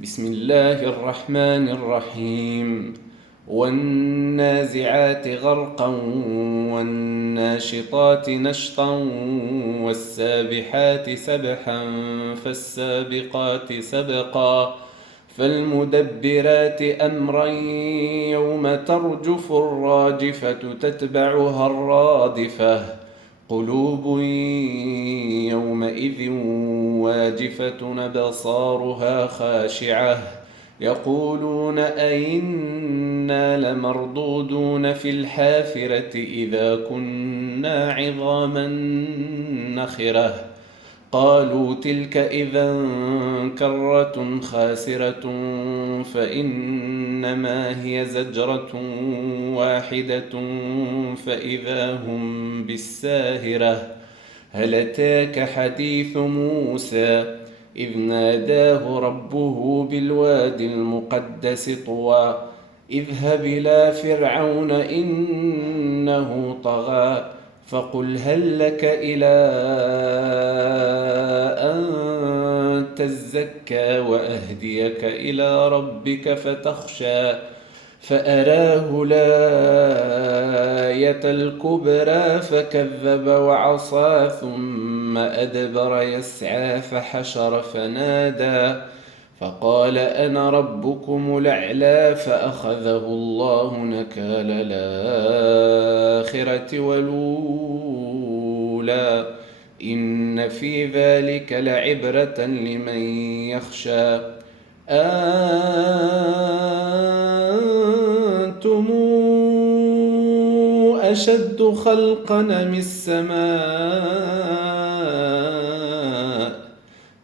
بسم الله الرحمن الرحيم. والنازعات غرقا والناشطات نشطا والسابحات سبحا فالسابقات سبقا فالمدبرات أمرا يوم ترجف الراجفة تتبعها الرادفة قلوب يومئذ واجفة أبصارها خاشعة يقولون أئنا لمردودون في الحافرة إذا كنا عظاما نخرة قالوا تلك إذا كرة خاسرة فإنما هي زجرة واحدة فإذا هم بالساهرة هل أتاك حديث موسى إذ ناداه ربه بالواد المقدس طوى اذهب إلى فرعون إنه طغى فقل هل لك إلى أن تزكى وأهديك إلى ربك فتخشى فأراه الآية الكبرى فكذب وعصى ثم أدبر يسعى فحشر فنادى فقال أنا ربكم الأعلى فأخذه الله نكال الآخرة والأولى إن في ذلك لعبرة لمن يخشى أنتم أشد خلقا أم السماء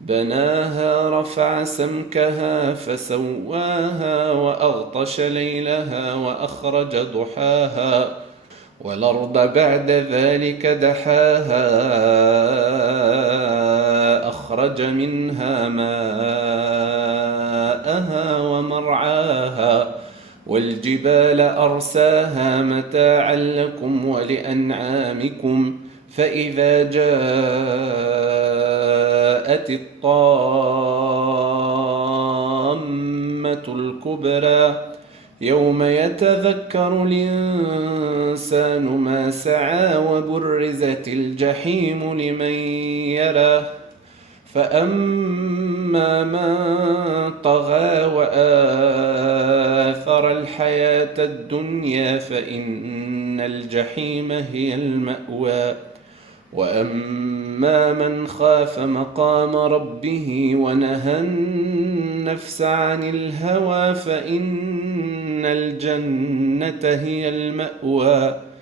بناها رفع سمكها فسواها وأغطش ليلها وأخرج ضحاها والأرض بعد ذلك دحاها أخرج منها ماءها ومرعاها والجبال أرساها متاعا لكم ولأنعامكم فإذا جاءت الطامة الكبرى يوم يتذكر الإنسان ما سعى وبرزت الجحيم لمن يراه فأما من طغى وآثر الحياة الدنيا فإن الجحيم هي المأوى وأما من خاف مقام ربه ونهى النفس عن الهوى فإن الجنة هي المأوى